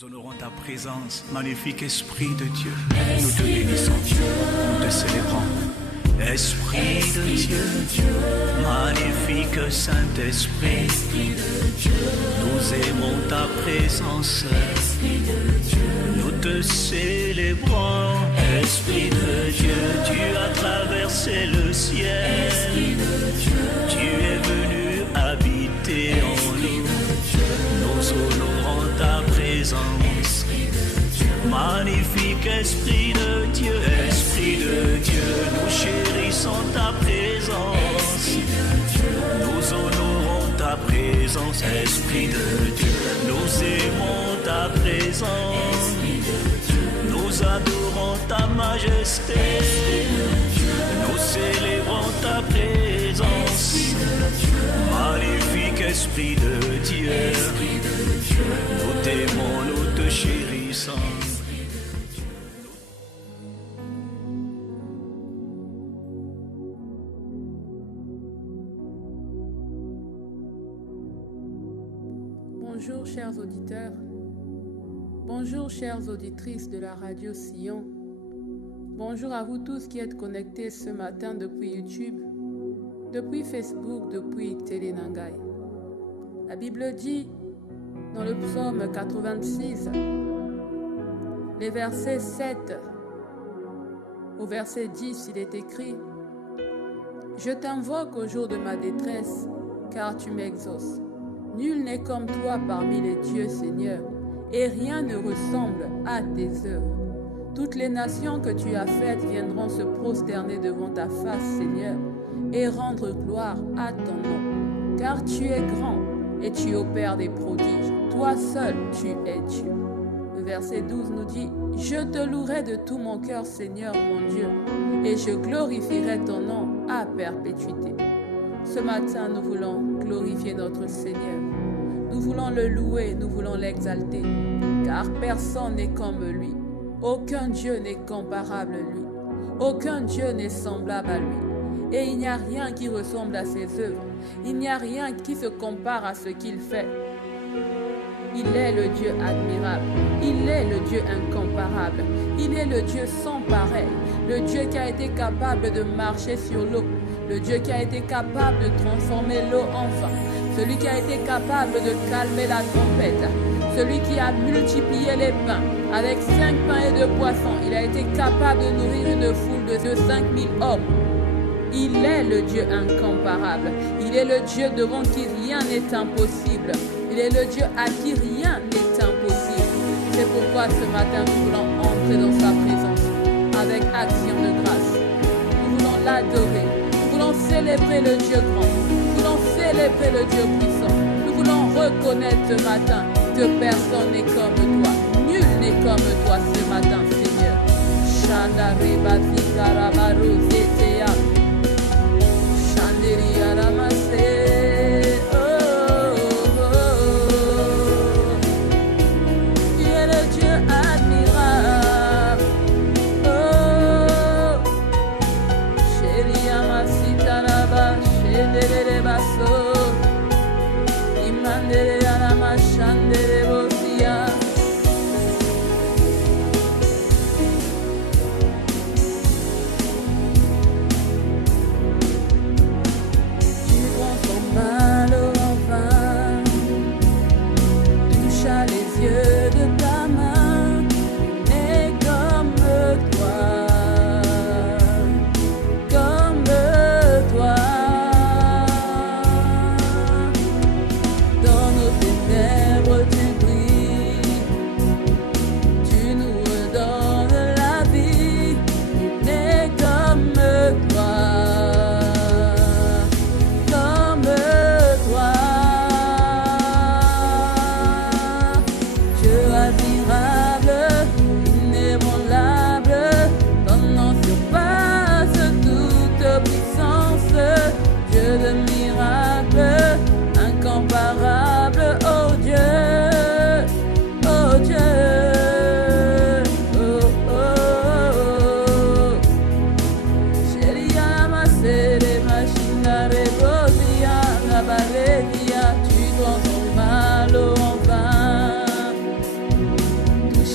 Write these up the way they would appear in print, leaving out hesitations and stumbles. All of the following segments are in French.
Nous honorons ta présence, magnifique Esprit de Dieu. Nous te bénissons, nous te célébrons. Esprit de Dieu, magnifique Saint-Esprit, nous aimons ta présence, nous te célébrons. Esprit de Dieu, tu as traversé le ciel, tu es venu habiter en nous, nous honorons ta présence. Magnifique Esprit de Dieu, nous chérissons ta présence, nous honorons ta présence, Esprit de Dieu, nous aimons ta présence, nous adorons ta majesté, nous célébrons ta présence, magnifique Esprit de Dieu, nous t'aimons, nous te chérissons. Bonjour chers auditeurs, bonjour chères auditrices de la radio Sion, bonjour à vous tous qui êtes connectés ce matin depuis YouTube, depuis Facebook, depuis Télénangaï. La Bible dit dans le psaume 86, les versets 7 au verset 10, il est écrit « Je t'invoque au jour de ma détresse, car tu m'exauces. Nul n'est comme toi parmi les dieux, Seigneur, et rien ne ressemble à tes œuvres. Toutes les nations que tu as faites viendront se prosterner devant ta face, Seigneur, et rendre gloire à ton nom. Car tu es grand et tu opères des prodiges. Toi seul, tu es Dieu. » Le verset 12 nous dit « Je te louerai de tout mon cœur, Seigneur mon Dieu, et je glorifierai ton nom à perpétuité. » Ce matin, nous voulons glorifier notre Seigneur. Nous voulons le louer, nous voulons l'exalter, car personne n'est comme lui. Aucun Dieu n'est comparable à lui. Aucun Dieu n'est semblable à lui. Et il n'y a rien qui ressemble à ses œuvres. Il n'y a rien qui se compare à ce qu'il fait. Il est le Dieu admirable. Il est le Dieu incomparable. Il est le Dieu sans pareil. Le Dieu qui a été capable de marcher sur l'eau. Le Dieu qui a été capable de transformer l'eau en vin. Celui qui a été capable de calmer la tempête. Celui qui a multiplié les pains avec 5 pains et 2 poissons. Il a été capable de nourrir une foule de 5000 hommes. Il est le Dieu incomparable. Il est le Dieu devant qui rien n'est impossible. Il est le Dieu à qui rien n'est impossible. C'est pourquoi ce matin, nous voulons entrer dans sa présence avec action de grâce. Nous voulons l'adorer. Nous voulons célébrer le Dieu grand. Nous voulons célébrer le Dieu puissant. Nous voulons reconnaître ce matin que personne n'est comme toi. Nul n'est comme toi ce matin, Seigneur. Shanda reba zikarabaru zetea. Shandiri aramase.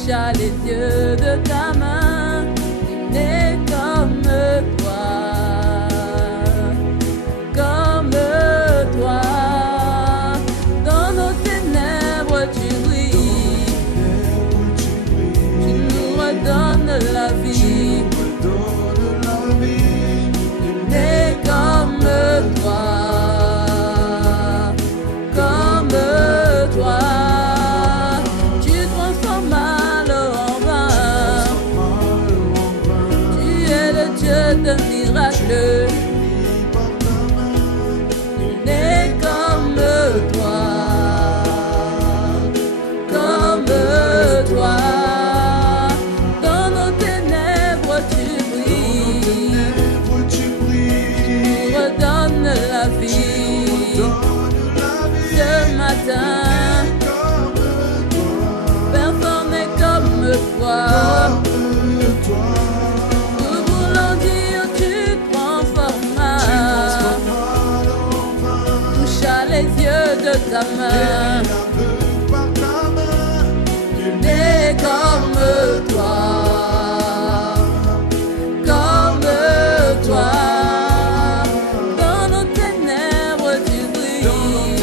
touche à les yeux de ta main. Il n'est comme toi, comme toi. Dans nos ténèbres tu brilles, tu nous redonnes la vie. Il n'est comme toi, comme toi. Tu transformes mal en vain. Tu es le Dieu de miracles. Il n'est comme toi, comme toi. Dans nos ténèbres tu brilles, tu redonnes la vie. Ce matin, personne n'est comme toi. Nous voulons dire tu transformes. Touche à les yeux de ta main. Il n'est comme toi, comme toi. Dans nos ténèbres tu brilles,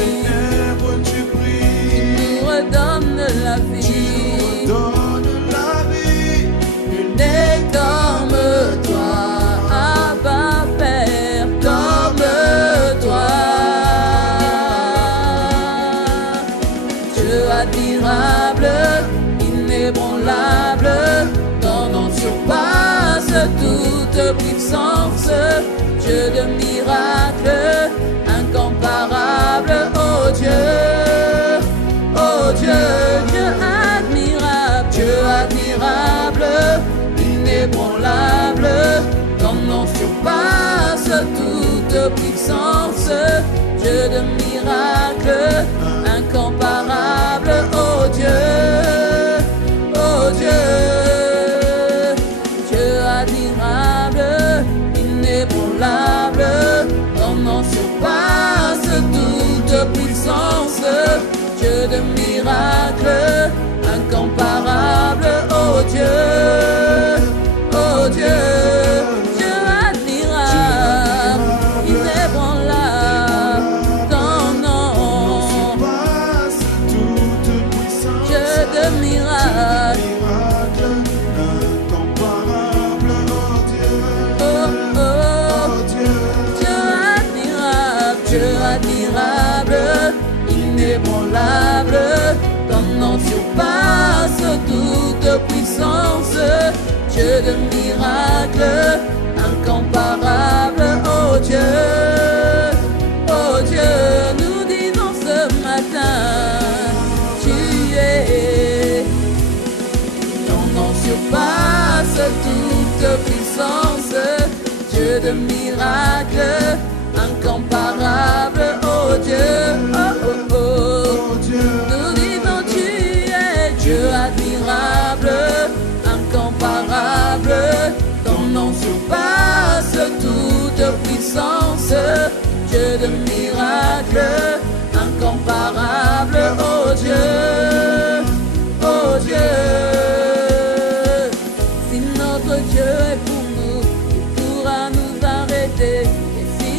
tu nous redonnes la vie. Il n'est comme toi, Abba Père, comme toi. Dieu admirable, inébranlable, ton nom surpasse toute puissance. Dieu de miracles, incomparable, oh Dieu, Dieu admirable, inébranlable, ton nom surpasse toute puissance. Dieu de miracles, incomparable, oh Dieu, Dieu admirable, inébranlable, ton nom surpasse toute puissance. Dieu de miracles, incomparable, oh Dieu, Dieu admirable, inébranlable, ton nom, Dieu de miracles. Dieu admirable, inébranlable, ton nom surpasse toute puissance. Dieu de miracles, incomparable, oh Dieu, nous disons ce matin, tu es, ton nom surpasse toute puissance. Dieu de miracles, incomparable, oh Dieu, nous disons tu es Dieu admirable, incomparable, ton nom surpasse toute puissance. Dieu de miracles, incomparable, oh Dieu, si notre Dieu est pour nous, il pourra nous arrêter.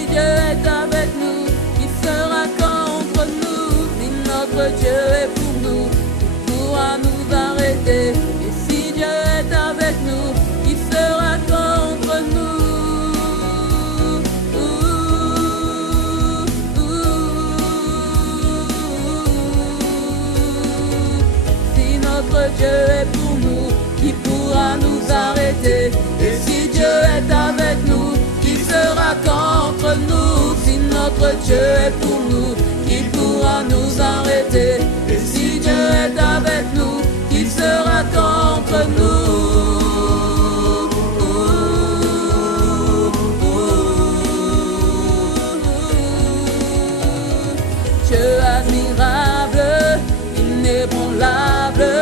Dieu est avec nous, qui sera contre nous? Si notre Dieu est pour nous, qui pourra nous arrêter? Et si Dieu est avec nous, qui sera contre nous? Si notre Dieu est pour nous, qui pourra nous arrêter? Et si Dieu est avec nous, qui sera contre nous? Si notre Dieu est pour nous, qui pourra nous arrêter? Et si Dieu est avec nous, qui sera contre nous? Dieu admirable, inébranlable,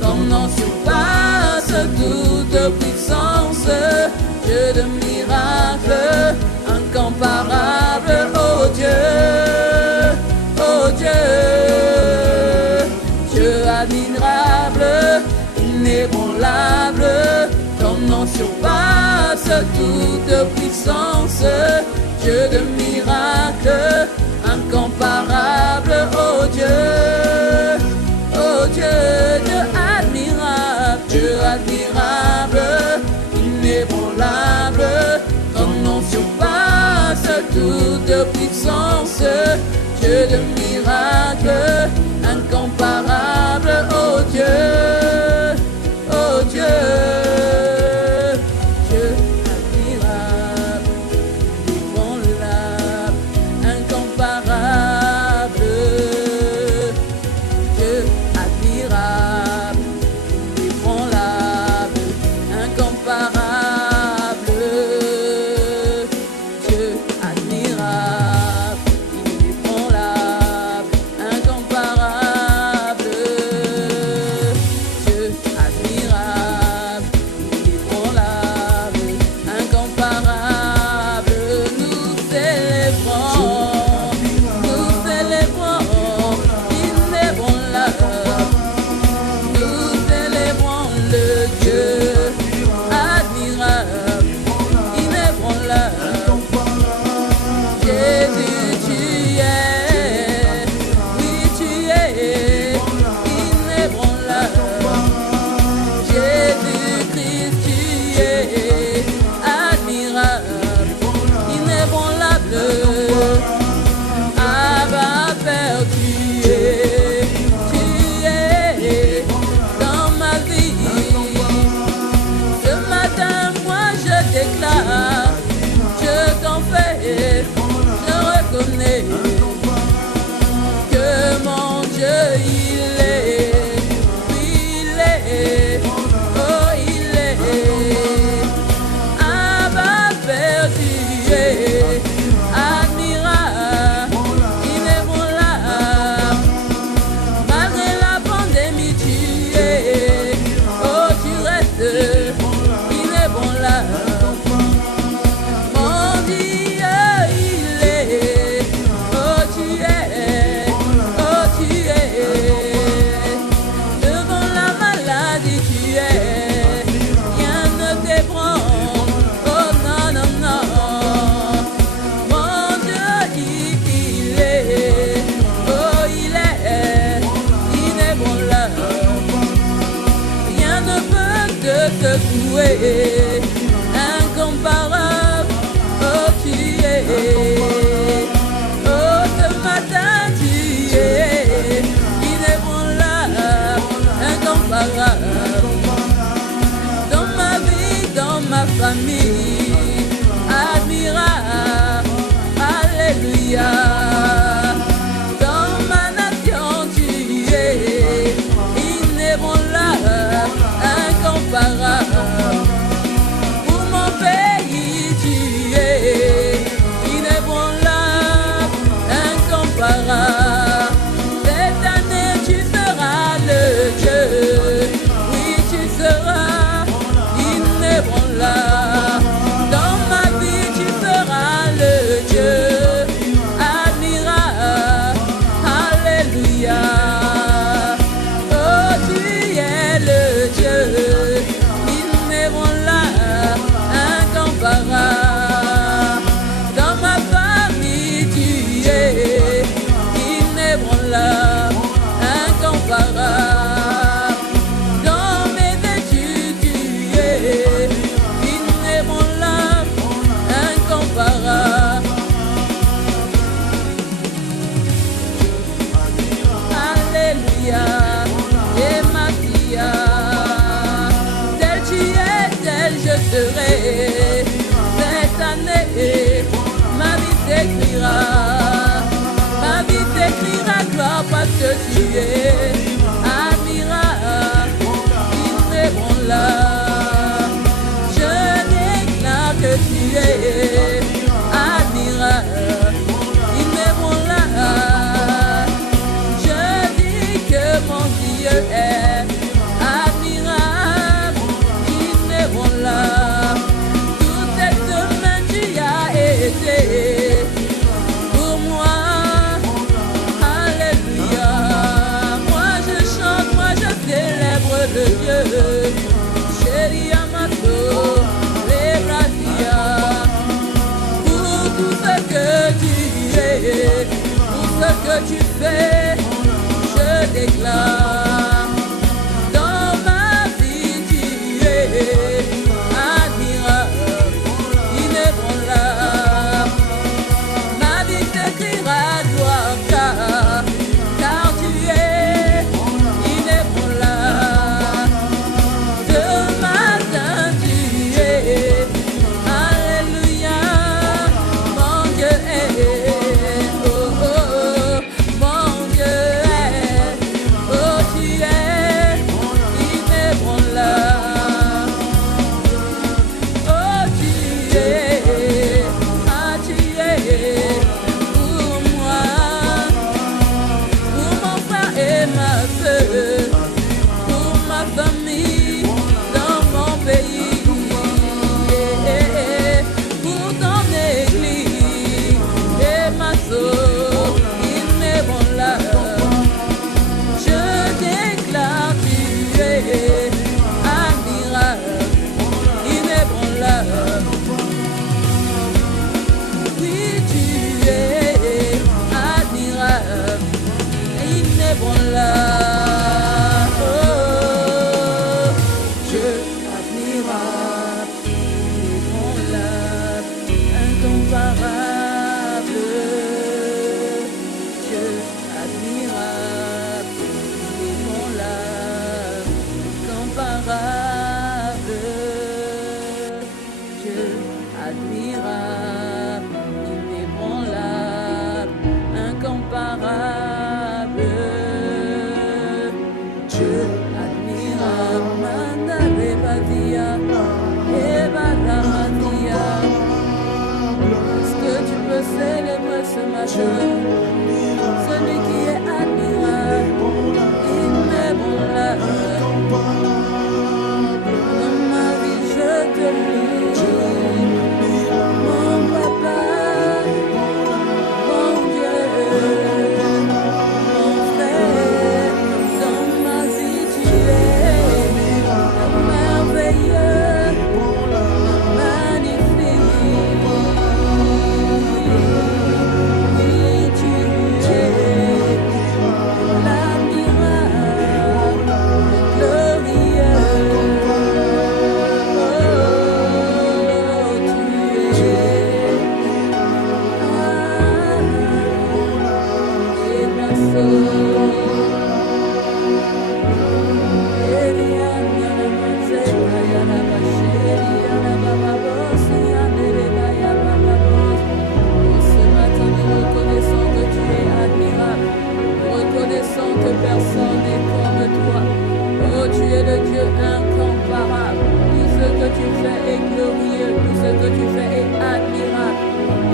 ton nom surpasse toute puissance. Dieu de miracles, incomparable, oh Dieu, Dieu admirable, inébranlable, ton nom surpasse toute puissance, Dieu de miracles, incomparable, oh Dieu, Dieu admirable, Dieu admirable, inébranlable, ton nom surpasse toute puissance, Dieu de miracles, incomparable, oh Dieu, Dieu admirable, inébranlable, incomparable, Dieu admirable, inébranlable, incomparable, Dieu admirable, inébranlable, incomparable, Dieu admirable, inébranlable, incomparable, nous célébrons, inébranlable, nous célébrons le Dieu admirable, inébranlable. Jésus, tu es, oui tu es, inébranlable. Jésus-Christ, tu es admirable, inébranlable. Abba Père, tu es dans ma vie. Ce matin, moi je déclare, je confesse, je reconnais que mon Dieu il est, oui il est, oh il est. Abba Père, tu es admirable, inébranlable. Malgré la pandémie, tu es, oh tu restes inébranlable. Mon Dieu, il est, oh tu es, devant la maladie, tu es, rien ne t'ébranle, oh non, non, non. Mon Dieu, il est, oh il est, inébranlable. Rien ne peut te secouer, incomparable, oh tu es, oh ce matin tu es, inébranlable, incomparable, dans ma vie, dans ma famille, admirable, alléluia, dans ma nation tu es, inébranlable, incomparable. Pour mon pays, tu es inébranlable, incomparable. Cette année, tu seras le Dieu. Oui, tu seras inébranlable. Dans ma vie, tu seras le Dieu admirable. Alléluia. Oh, tu es le Dieu inébranlable, incomparable. Dans ma famille, tu es inébranlable, incomparable. Dans mes études, tu es inébranlable, incomparable. Alléluia, et Masia, tel tu es, tel je serai. Cette année, ma vie s'écrira, gloire parce que tu es admirable, inébranlable. Je déclare que tu es admirable, inébranlable. Je dis que mon Dieu est admirable, inébranlable. Toute cette semaine tu as été pour moi, alléluia. Moi celui qui est admirable, il m'est bon là. Dans ma vie, je te loue, mon papa, mon Dieu, mon frère. Dans ma vie, tu es merveilleux, magnifique. Oui, tu es l'admirable, glorieux. Oh, tu es et ma soeur. Ce matin, nous reconnaissons que tu es admirable. Nous reconnaissons que personne n'est comme toi. Oh, tu es le Dieu incomparable. Tout ce que tu fais est glorieux. Tout ce que tu fais est admirable.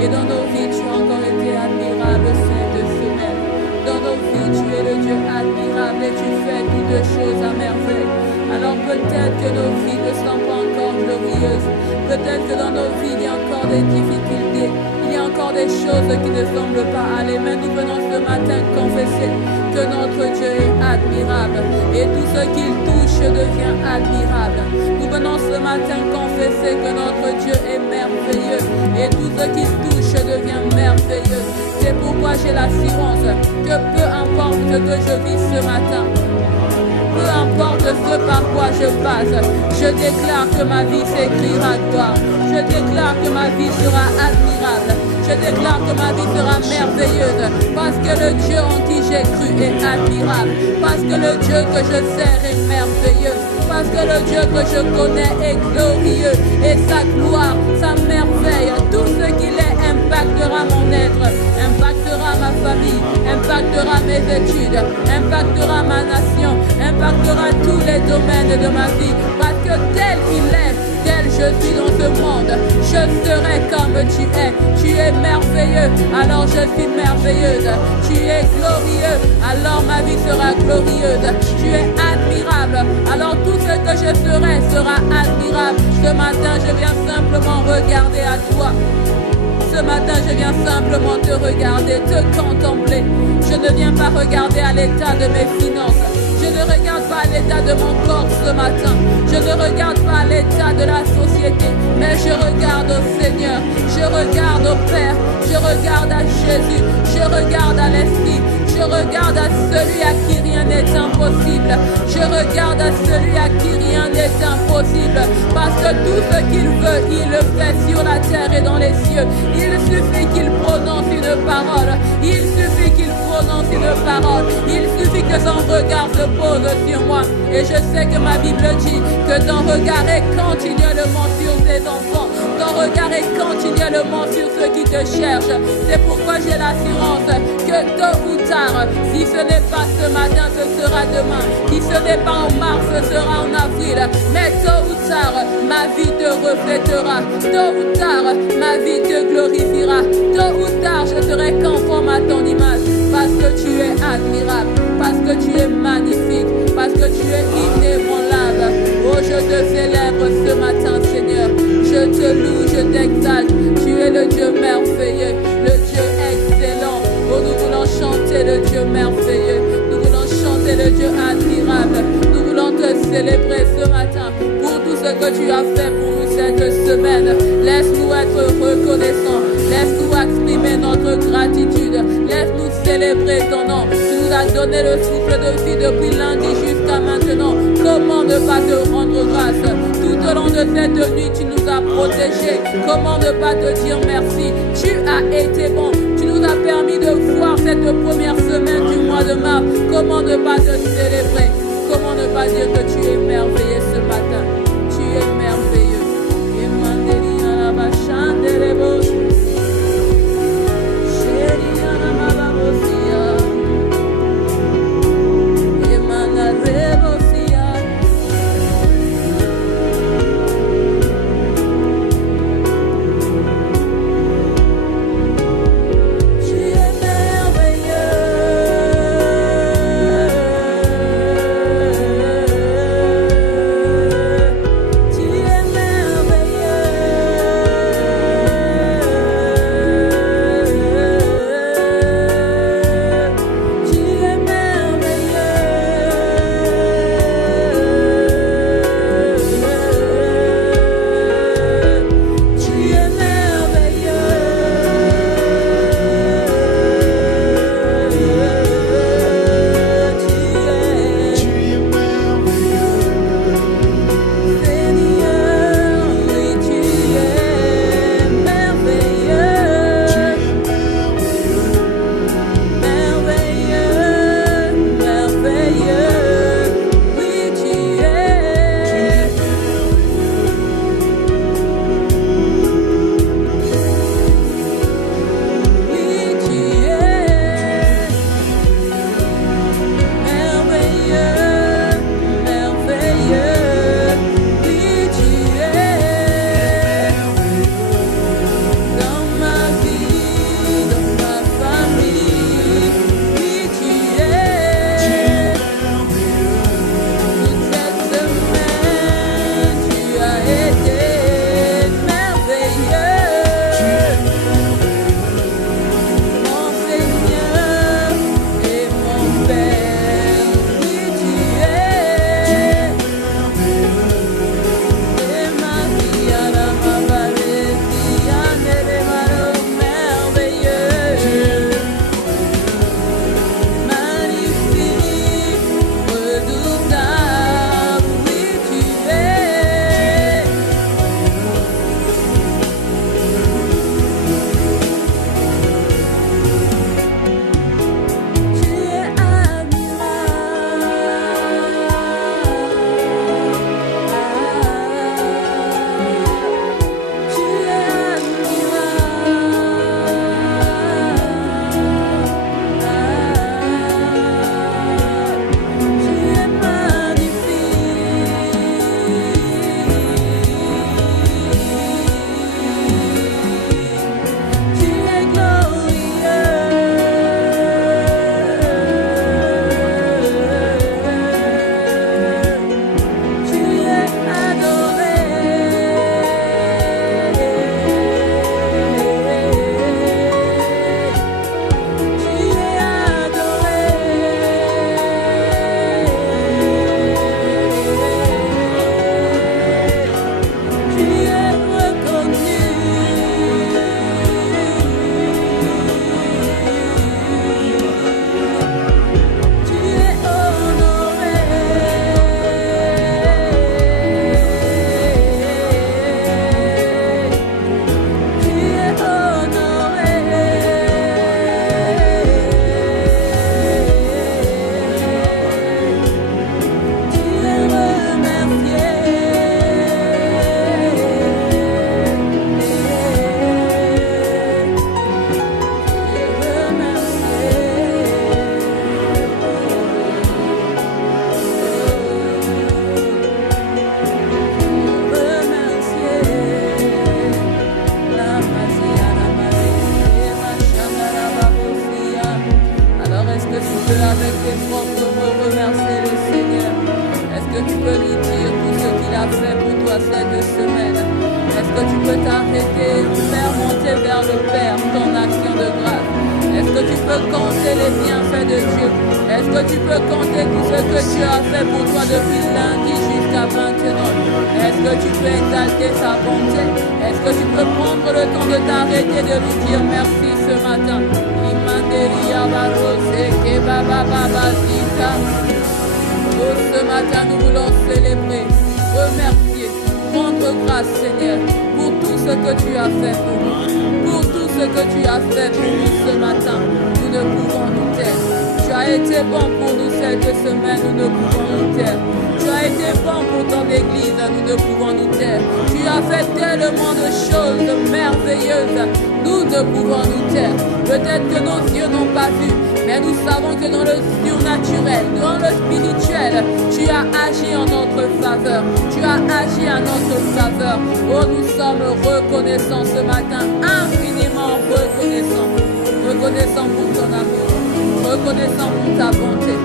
Et dans nos vies, tu as encore été admirable cette semaine. Dans nos vies, tu es le Dieu admirable et tu fais toutes choses à merveille. Alors peut-être que nos vies ne sont pas encore glorieuses. Peut-être que dans nos vies, il y a encore des difficultés. Il y a encore des choses qui ne semblent pas aller. Mais nous venons ce matin confesser que notre Dieu est admirable. Et tout ce qu'il touche devient admirable. Nous venons ce matin confesser que notre Dieu est merveilleux. Et tout ce qu'il touche devient merveilleux. C'est pourquoi j'ai l'assurance que peu importe ce que je vis ce matin, peu importe ce par quoi je passe, je déclare que ma vie s'écrira gloire. Je déclare que ma vie sera admirable. Je déclare que ma vie sera merveilleuse. Parce que le Dieu en qui j'ai cru est admirable. Parce que le Dieu que je sers est merveilleux. Parce que le Dieu que je connais est glorieux. Et sa gloire, sa merveille, tout ce qu'il est impactera mon être, impactera ma famille, impactera mes études, impactera ma nation, impactera tous les domaines de ma vie. Parce que tel qu'il est, tel je suis dans ce monde, je serai comme tu es. Tu es merveilleux, alors je suis merveilleuse. Tu es glorieux, alors ma vie sera glorieuse. Tu es admirable, alors tout ce que je serai sera admirable. Ce matin, je viens simplement regarder à toi. Ce matin, je viens simplement te regarder, te contempler. Je ne viens pas regarder à l'état de mes finances. Je ne regarde pas l'état de mon corps ce matin. Je ne regarde pas l'état de la société. Mais je regarde au Seigneur. Je regarde au Père. Je regarde à Jésus. Je regarde à l'Esprit. Je regarde à celui à qui rien n'est impossible. Je regarde à celui à qui rien n'est impossible. Parce que tout ce qu'il veut, il le fait sur la terre et dans les cieux. Il suffit qu'il prononce une parole. Il suffit qu'il prononce une parole. Il suffit que son regard se pose sur moi. Et je sais que ma Bible dit que ton regard est continuellement sur tes enfants. Ton regard est continuellement sur ceux qui te cherchent. C'est pourquoi j'ai l'assurance que tôt ou tard, si ce n'est pas ce matin, ce sera demain. Si ce n'est pas en mars, ce sera en avril. Mais tôt ou tard, ma vie te reflètera. Tôt ou tard, ma vie te glorifiera. Tôt ou tard, je serai conforme à ton image. Parce que tu es admirable, parce que tu es magnifique, parce que tu es inébranlable. Oh, je te célèbre ce matin, Seigneur. Je te loue, je t'exalte. Tu es le Dieu merveilleux, le Dieu excellent. Oh, nous voulons chanter le Dieu merveilleux. Nous voulons chanter le Dieu admirable. Nous voulons te célébrer ce matin pour tout ce que tu as fait pour nous cette semaine. Laisse-nous être reconnaissants. Laisse-nous exprimer notre gratitude. Laisse-nous célébrer ton nom. Tu nous as donné le souffle de vie depuis lundi jusqu'à maintenant. Comment ne pas te rendre grâce? Tout au long de cette nuit, tu nous as protégés. Comment ne pas te dire merci? Tu as été bon. Tu nous as permis de voir cette première semaine du mois de mars. Comment ne pas te célébrer? Comment ne pas dire que tu es merveilleux ce matin? Tu es merveilleux. Tu es lui dire tout ce qu'il a fait pour toi cette semaine? Est-ce que tu peux t'arrêter, faire monter vers le Père ton action de grâce? Est-ce que tu peux compter les bienfaits de Dieu? Est-ce que tu peux compter tout ce que Dieu a fait pour toi depuis lundi jusqu'à maintenant? Est-ce que tu peux exalter sa bonté? Est-ce que tu peux prendre le temps de t'arrêter, de lui dire merci ce matin? Oh, ce matin, nous voulons célébrer, remercier, rendre grâce, Seigneur, pour tout ce que tu as fait pour nous. Pour tout ce que tu as fait pour nous ce matin, nous ne pouvons nous taire. Tu as été bon pour nous cette semaine, nous ne pouvons nous taire. Tu as été bon pour ton église, nous ne pouvons nous taire. Tu as fait tellement de choses merveilleuses, nous ne pouvons nous taire. Peut-être que nos yeux n'ont pas vu, mais nous savons que dans le surnaturel, dans le spirituel, tu as agi en notre faveur. Tu as agi en notre faveur. Oh, nous sommes reconnaissants ce matin, infiniment reconnaissants. Reconnaissants pour ton amour, reconnaissants pour ta bonté,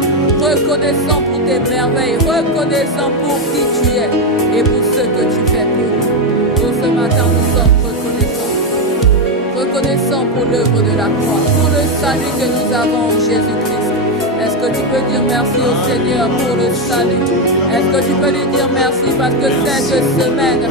reconnaissants pour tes merveilles, reconnaissants pour qui tu es et pour ce que tu fais pour nous. Oh, ce matin, nous sommes reconnaissants. Reconnaissants pour l'œuvre de la croix, pour le salut que nous avons en Jésus-Christ. Est-ce que tu peux dire merci au Seigneur pour le salut? Est-ce que tu peux lui dire merci parce que cette semaine,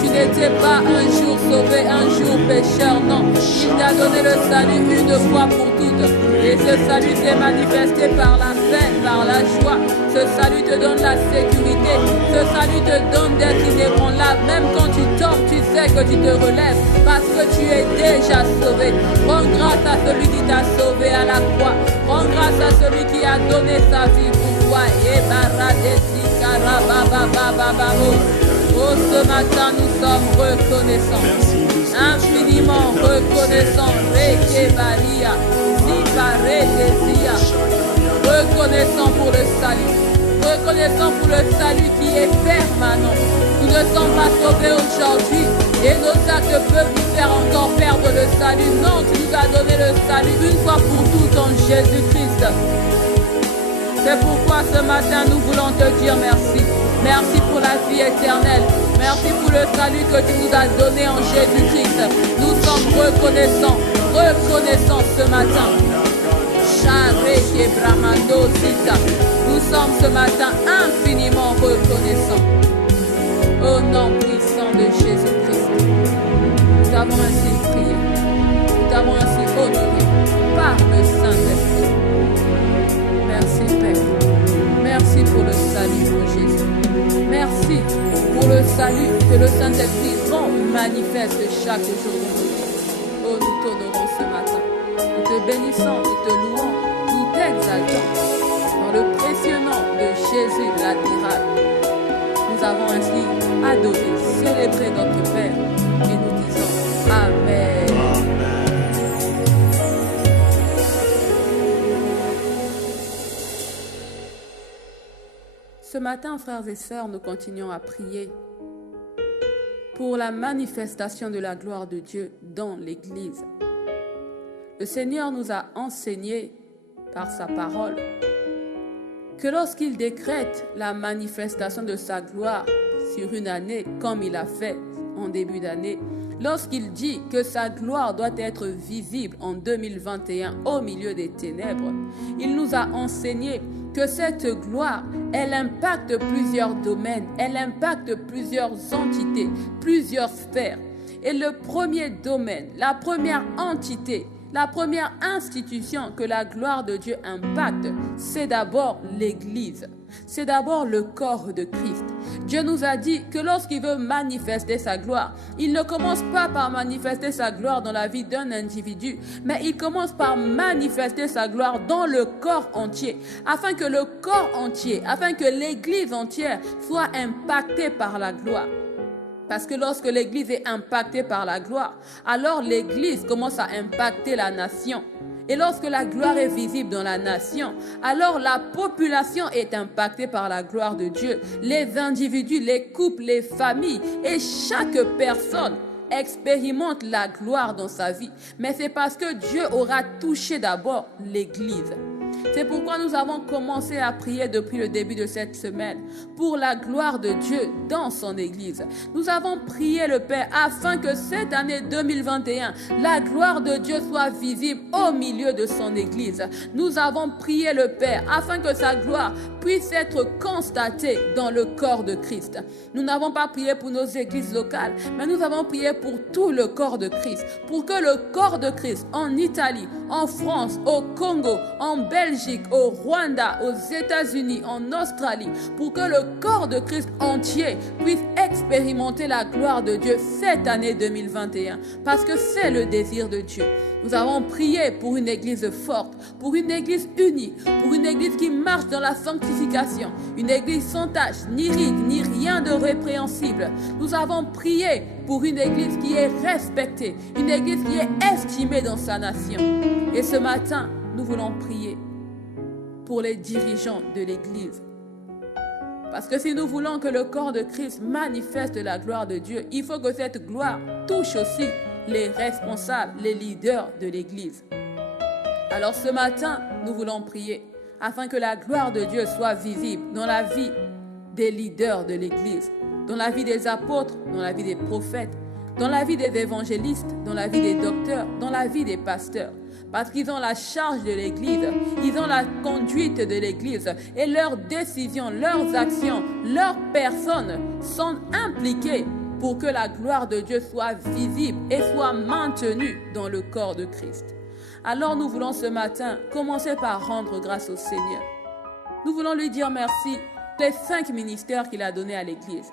tu n'étais pas un jour sauvé, un jour pécheur, non. Il t'a donné le salut une fois pour toutes. Et ce salut s'est manifesté par la paix, par la joie. Ce salut te donne la sécurité. Ce salut te donne d'être inébranlable. Même quand tu tombes, tu sais que tu te relèves parce que tu es déjà sauvé. Rends grâce à celui qui t'a sauvé à la croix. Rends grâce à celui qui a donné sa vie pour toi. Oh, ce matin, nous sommes reconnaissants. Infiniment reconnaissants. Reconnaissant pour le salut. Reconnaissant pour le salut qui est permanent. Nous ne sommes pas sauvés aujourd'hui et nos actes peuvent nous faire encore perdre le salut. Non, tu nous as donné le salut une fois pour toutes en Jésus-Christ. C'est pourquoi ce matin nous voulons te dire merci. Merci pour la vie éternelle. Merci pour le salut que tu nous as donné en Jésus-Christ. Nous sommes reconnaissants. Reconnaissants ce matin. Nous sommes ce matin infiniment reconnaissants. Au nom puissant de Jésus-Christ, nous avons ainsi prié, nous avons ainsi honoré par le Saint-Esprit. Merci Père, merci pour le salut mon Jésus. Merci pour le salut que le Saint-Esprit rend manifeste chaque jour de nos vies. Oh, nous t'honorons ce matin, nous te bénissons, nous te louons, nous t'exaltons. Dans le précieux nom de Jésus l'admirable, nous avons ainsi adoré, célébré notre Père et nous disons Amen. Ce matin, frères et sœurs, nous continuons à prier pour la manifestation de la gloire de Dieu dans l'Église. Le Seigneur nous a enseigné par sa parole que lorsqu'il décrète la manifestation de sa gloire sur une année, comme il a fait en début d'année, lorsqu'il dit que sa gloire doit être visible en 2021 au milieu des ténèbres, il nous a enseigné que cette gloire, elle impacte plusieurs domaines, elle impacte plusieurs entités, plusieurs sphères. Et le premier domaine, la première entité, la première institution que la gloire de Dieu impacte, c'est d'abord l'Église. C'est d'abord le corps de Christ. Dieu nous a dit que lorsqu'il veut manifester sa gloire, il ne commence pas par manifester sa gloire dans la vie d'un individu, mais il commence par manifester sa gloire dans le corps entier, afin que le corps entier, afin que l'Église entière soit impactée par la gloire. Parce que lorsque l'Église est impactée par la gloire, alors l'Église commence à impacter la nation. Et lorsque la gloire est visible dans la nation, alors la population est impactée par la gloire de Dieu. Les individus, les couples, les familles et chaque personne expérimente la gloire dans sa vie. Mais c'est parce que Dieu aura touché d'abord l'Église. C'est pourquoi nous avons commencé à prier depuis le début de cette semaine pour la gloire de Dieu dans son Église. Nous avons prié le Père afin que cette année 2021, la gloire de Dieu soit visible au milieu de son Église. Nous avons prié le Père afin que sa gloire puisse être constatée dans le corps de Christ. Nous n'avons pas prié pour nos églises locales, mais nous avons prié pour tout le corps de Christ, pour que le corps de Christ en Italie, en France, au Congo, en Belgique, au Rwanda, aux États-Unis, en Australie, pour que le corps de Christ entier puisse expérimenter la gloire de Dieu cette année 2021, parce que c'est le désir de Dieu. Nous avons prié pour une église forte, pour une église unie, pour une église qui marche dans la sanctification, une église sans tache, ni ride, ni rien de répréhensible. Nous avons prié pour une église qui est respectée, une église qui est estimée dans sa nation. Et ce matin, nous voulons prier pour les dirigeants de l'église. Parce que si nous voulons que le corps de Christ manifeste la gloire de Dieu, il faut que cette gloire touche aussi les responsables, les leaders de l'église. Alors ce matin, nous voulons prier afin que la gloire de Dieu soit visible dans la vie des leaders de l'église, dans la vie des apôtres, dans la vie des prophètes, dans la vie des évangélistes, dans la vie des docteurs, dans la vie des pasteurs. Parce qu'ils ont la charge de l'église, ils ont la conduite de l'église et leurs décisions, leurs actions, leurs personnes sont impliquées pour que la gloire de Dieu soit visible et soit maintenue dans le corps de Christ. Alors nous voulons ce matin commencer par rendre grâce au Seigneur. Nous voulons lui dire merci pour les 5 ministères qu'il a donnés à l'église.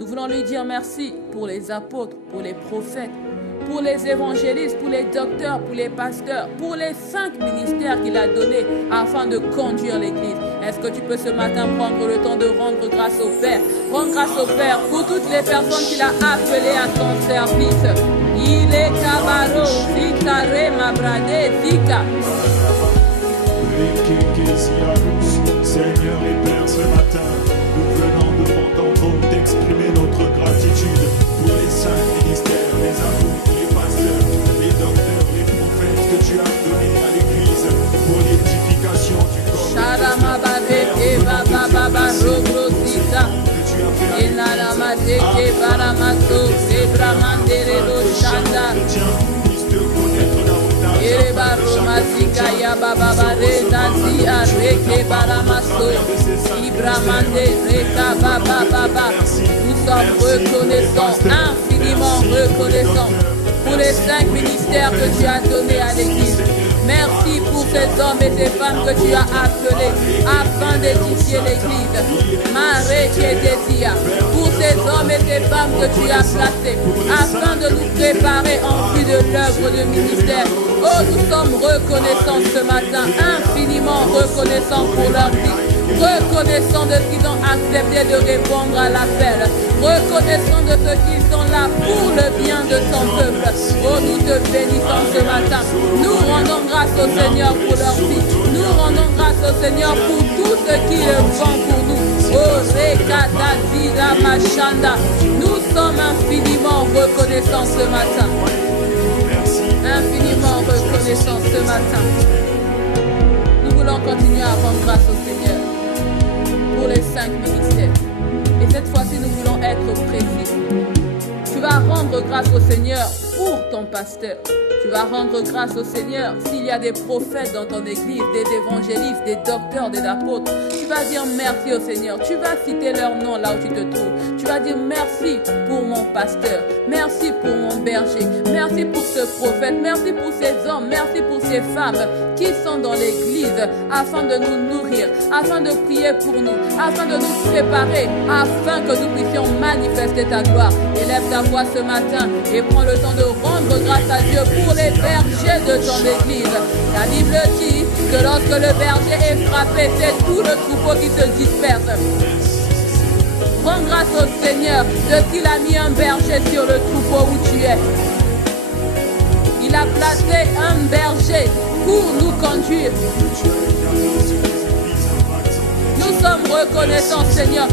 Nous voulons lui dire merci pour les apôtres, pour les prophètes, pour les évangélistes, pour les docteurs, pour les pasteurs, pour les 5 ministères qu'il a donnés afin de conduire l'église. Est-ce que tu peux ce matin prendre le temps de rendre grâce au Père? Rendre grâce au Père pour toutes les personnes qu'il a appelées à son service. Il est Kabaro, Zikare, Mabrade, Zika. Seigneur et Père, ce matin, nous venons devant ton trône d'exprimer notre gratitude pour les 5 ministères, les apôtres, les pasteurs, les docteurs, les prophètes que tu as donnés à l'Église pour l'édification du corps. Nous sommes reconnaissants, infiniment reconnaissants pour les 5 ministères que tu as donnés à l'Église. Merci pour ces hommes et ces femmes que tu as appelés afin d'édifier l'Église. Pour ces hommes et ces femmes que tu as placés afin de nous préparer en vue de l'œuvre de ministère. Oh, nous sommes reconnaissants ce matin, infiniment reconnaissants pour leur vie. Reconnaissant de ce qu'ils ont accepté de répondre à l'appel. Reconnaissant de ce qu'ils sont là pour le bien de son peuple. Oh, nous te bénissons ce matin. Nous rendons grâce au Seigneur pour leur vie. Nous rendons grâce au Seigneur pour tout ce qu'il font pour nous. Oh, Rekatazira Machanda. Nous sommes infiniment reconnaissants ce matin. Infiniment reconnaissants ce matin. Nous voulons continuer à rendre grâce au Seigneur pour les 5 ministères. Et cette fois-ci, nous voulons être précis. Tu vas rendre grâce au Seigneur pour ton pasteur. Tu vas rendre grâce au Seigneur s'il y a des prophètes dans ton église, des évangélistes, des docteurs, des apôtres. Tu vas dire merci au Seigneur. Tu vas citer leur nom là où tu te trouves. Tu vas dire merci pour mon pasteur. Merci pour mon berger. Merci pour ce prophète. Merci pour ces hommes. Merci pour ces femmes qui sont dans l'église afin de nous nourrir, afin de prier pour nous, afin de nous préparer, afin que nous puissions manifester ta gloire. Élève ta voix ce matin et prends le temps de rendre grâce à Dieu pour les bergers de ton église. La Bible dit que lorsque le berger est frappé, c'est tout le troupeau qui se disperse. Rends grâce au Seigneur de ce qu'il a mis un berger sur le troupeau où tu es. Il a placé un berger pour nous conduire. Nous sommes reconnaissants, Seigneur.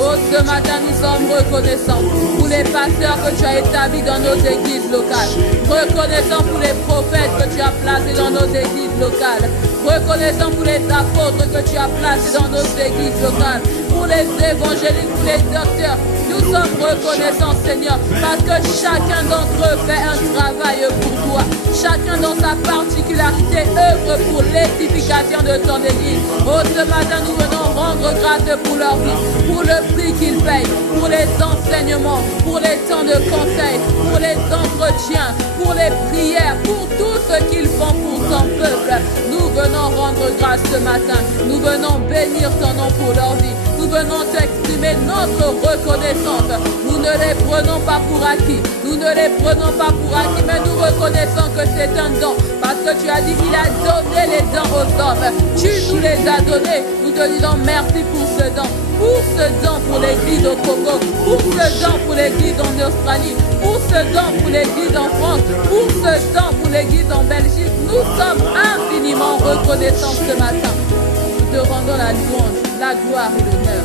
Oh, ce matin, nous sommes reconnaissants pour les pasteurs que tu as établis dans nos églises locales. Reconnaissants pour les prophètes que tu as placés dans nos églises locales. Reconnaissants pour les apôtres que tu as placés dans nos églises locales. Pour les évangéliques, pour les docteurs. Nous sommes reconnaissants, Seigneur, parce que chacun d'entre eux fait un travail pour toi. Chacun dans sa particularité œuvre pour l'édification de ton église. Oh, ce matin, nous venons rendre grâce pour leur vie, pour le prix qu'ils payent, pour les enseignements, pour les temps de conseil, pour les entretiens, pour les prières, pour tout ce qu'ils font pour ton peuple. Nous venons rendre grâce ce matin. Nous venons bénir ton nom pour leur vie. Nous venons t'exprimer notre reconnaissance. Nous ne les prenons pas pour acquis. Nous ne les prenons pas pour acquis, mais nous reconnaissons que c'est un don. Parce que tu as dit qu'il a donné les dons aux hommes. Tu nous les as donnés. Nous te disons merci pour ce don. Pour ce don pour l'église au Congo. Pour ce don pour l'église en Australie. Pour ce don pour l'église en France. Pour ce don pour l'église en Belgique. Nous sommes infiniment reconnaissants ce matin. Nous te rendons la louange, la gloire et l'honneur.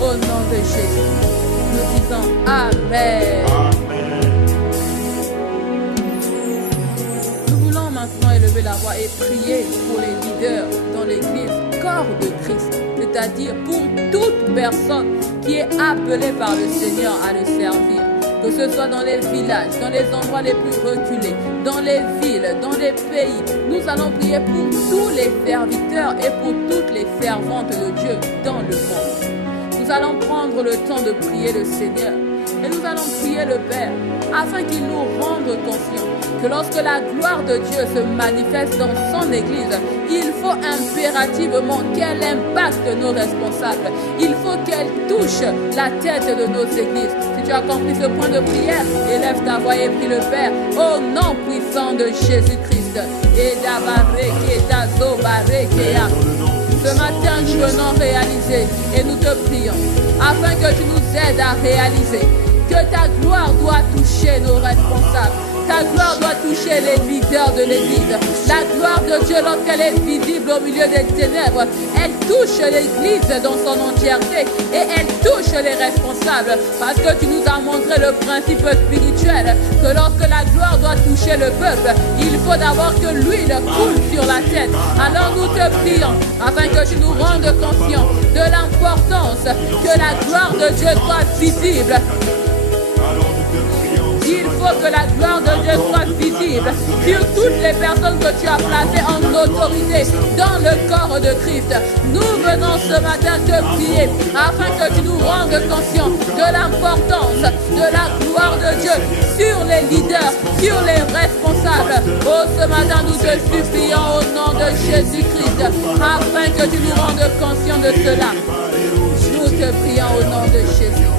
Au nom de Jésus, nous disons Amen. Nous voulons maintenant élever la voix et prier pour les leaders dans l'église, corps de Christ, c'est-à-dire pour toute personne qui est appelée par le Seigneur à le servir. Que ce soit dans les villages, dans les endroits les plus reculés, dans les villes, dans les pays. Nous allons prier pour tous les serviteurs et pour toutes les servantes de Dieu dans le monde. Nous allons prendre le temps de prier le Seigneur et nous allons prier le Père afin qu'il nous rende conscients que lorsque la gloire de Dieu se manifeste dans son Église, il faut impérativement qu'elle impacte nos responsables. Il faut qu'elle touche la tête de nos églises. Si tu as compris ce point de prière, élève ta voix et prie le Père au nom puissant de Jésus-Christ. Ce matin, nous venons réaliser et nous te prions afin que tu nous aides à réaliser que ta gloire doit toucher nos responsables. Ta gloire doit toucher les leaders de l'Église. La gloire de Dieu, lorsqu'elle est visible au milieu des ténèbres, elle touche l'Église dans son entièreté et elle touche les responsables. Parce que tu nous as montré le principe spirituel que lorsque la gloire doit toucher le peuple, il faut d'abord que l'huile coule sur la tête. Alors nous te prions afin que tu nous rendes conscients de l'importance que la gloire de Dieu soit visible. Il faut que la gloire de Dieu soit visible sur toutes les personnes que tu as placées en autorité dans le corps de Christ. Nous venons ce matin te prier afin que tu nous rendes conscients de l'importance de la gloire de Dieu sur les leaders, sur les responsables. Oh, ce matin, nous te supplions au nom de Jésus-Christ afin que tu nous rendes conscients de cela. Nous te prions au nom de Jésus.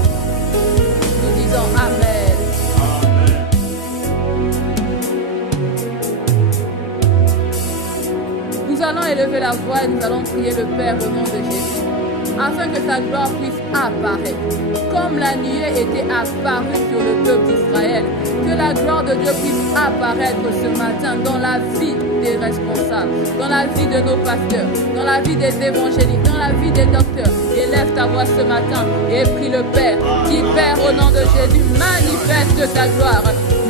Nous disons Amen. Nous allons élever la voix et nous allons prier le Père au nom de Jésus, afin que sa gloire puisse apparaître, comme la nuée était apparue sur le peuple d'Israël, que la gloire de Dieu puisse apparaître ce matin dans la vie des responsables, dans la vie de nos pasteurs, dans la vie des évangéliques, dans la vie des docteurs. Élève ta voix ce matin et prie le Père. Dis Père au nom de Jésus, manifeste ta gloire.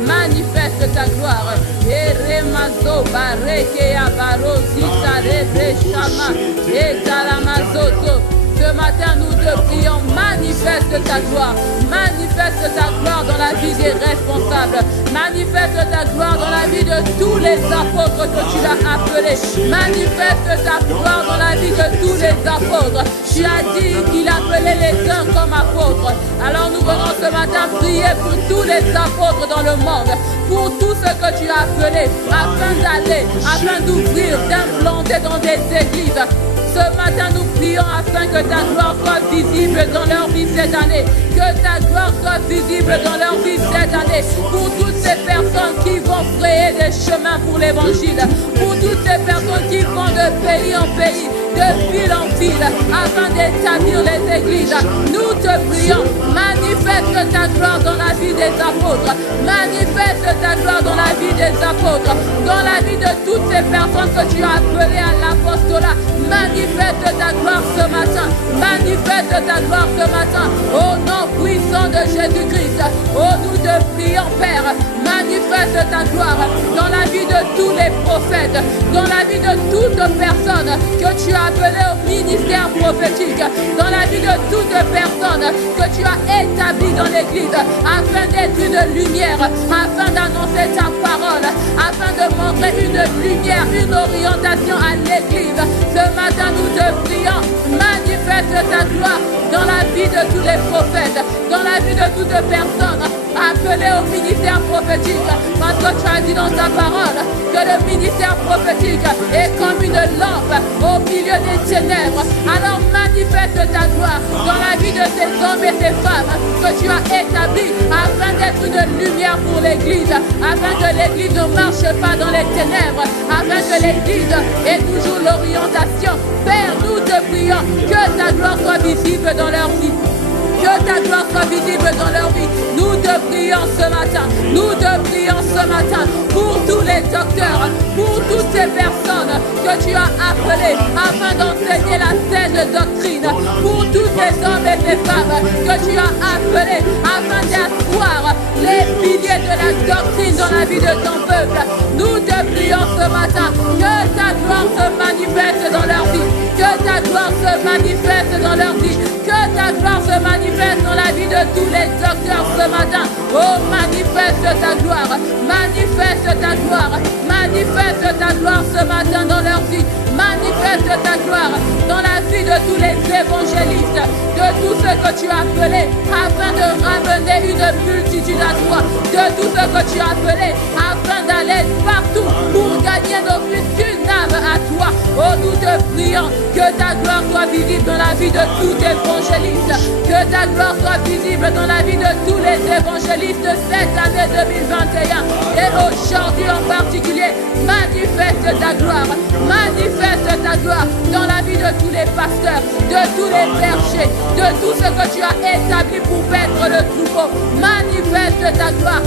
Manifeste ta gloire. Eremazo bareke abarosi tarebe shama etalamazoto. Ce matin, nous te prions, manifeste ta gloire. Manifeste ta gloire dans la vie des responsables. Manifeste ta gloire dans la vie de tous les apôtres que tu as appelés. Manifeste ta gloire dans la vie de tous les apôtres. Tu as dit qu'il appelait les uns comme apôtres. Alors nous venons ce matin prier pour tous les apôtres dans le monde. Pour tout ce que tu as appelé, afin d'aller, afin d'ouvrir, d'implanter dans des églises. Ce matin, nous prions afin que ta gloire soit visible dans leur vie cette année. Que ta gloire soit visible dans leur vie cette année. Pour toutes ces personnes qui vont frayer des chemins pour l'évangile. Pour toutes ces personnes qui vont de pays en pays, de ville en ville, afin d'établir les églises. Nous te prions, manifeste ta gloire dans la vie des apôtres. Manifeste ta gloire dans la vie des apôtres. Dans la vie de toutes ces personnes que tu as appelées à l'apostolat. Manifeste ta gloire ce matin. Manifeste manifeste ta gloire ce matin. Au nom puissant de Jésus-Christ. Oh, nous te prions, Père. Manifeste ta gloire dans la vie de tous les prophètes, dans la vie de toute personne que tu as appelée au ministère prophétique, dans la vie de toute personne que tu as établie dans l'Église, afin d'être une lumière, afin d'annoncer ta parole, afin de montrer une lumière, une orientation à l'Église. Ce matin, nous te prions, manifeste ta gloire dans la vie de tous les prophètes, dans la vie de toute personne appelée au ministère prophétique, parce que tu as dit dans ta parole que le ministère prophétique est comme une lampe au milieu des ténèbres. Alors manifeste ta gloire dans la vie de ces hommes et ces femmes que tu as établis afin d'être une lumière pour l'Église, afin que l'Église ne marche pas dans les ténèbres, afin que l'Église ait toujours l'orientation. Père, nous te prions que ta gloire soit visible dans leur vie. Que ta gloire soit visible dans leur vie. Nous te prions ce matin. Nous te prions ce matin pour tous les docteurs, pour toutes ces personnes que tu as appelées afin d'enseigner la saine doctrine. Pour tous ces hommes et ces femmes que tu as appelés afin d'asseoir les piliers de la doctrine dans la vie de ton peuple. Nous te prions ce matin que ta gloire se manifeste dans leur vie. Que ta gloire se manifeste dans leur vie. Que ta gloire se manifeste dans la vie de tous les docteurs ce matin. Oh, manifeste ta gloire. Manifeste ta gloire. Manifeste ta gloire ce matin dans leur vie. Manifeste ta gloire dans la vie de tous les évangélistes, de tous ceux que tu as appelés afin de ramener une multitude à toi, de tous ceux que tu as appelés afin d'aller partout pour gagner non plus qu'une âme à toi. Oh, nous te prions que ta gloire soit visible dans la vie de tout évangéliste, que ta gloire soit visible dans la vie de tous les évangélistes cette année 2021 et aujourd'hui en particulier. Manifeste ta gloire, manifeste ta gloire dans la vie de tous les pasteurs, de tous les bergers, de tout ce que tu as établi pour paître le troupeau. Manifeste ta gloire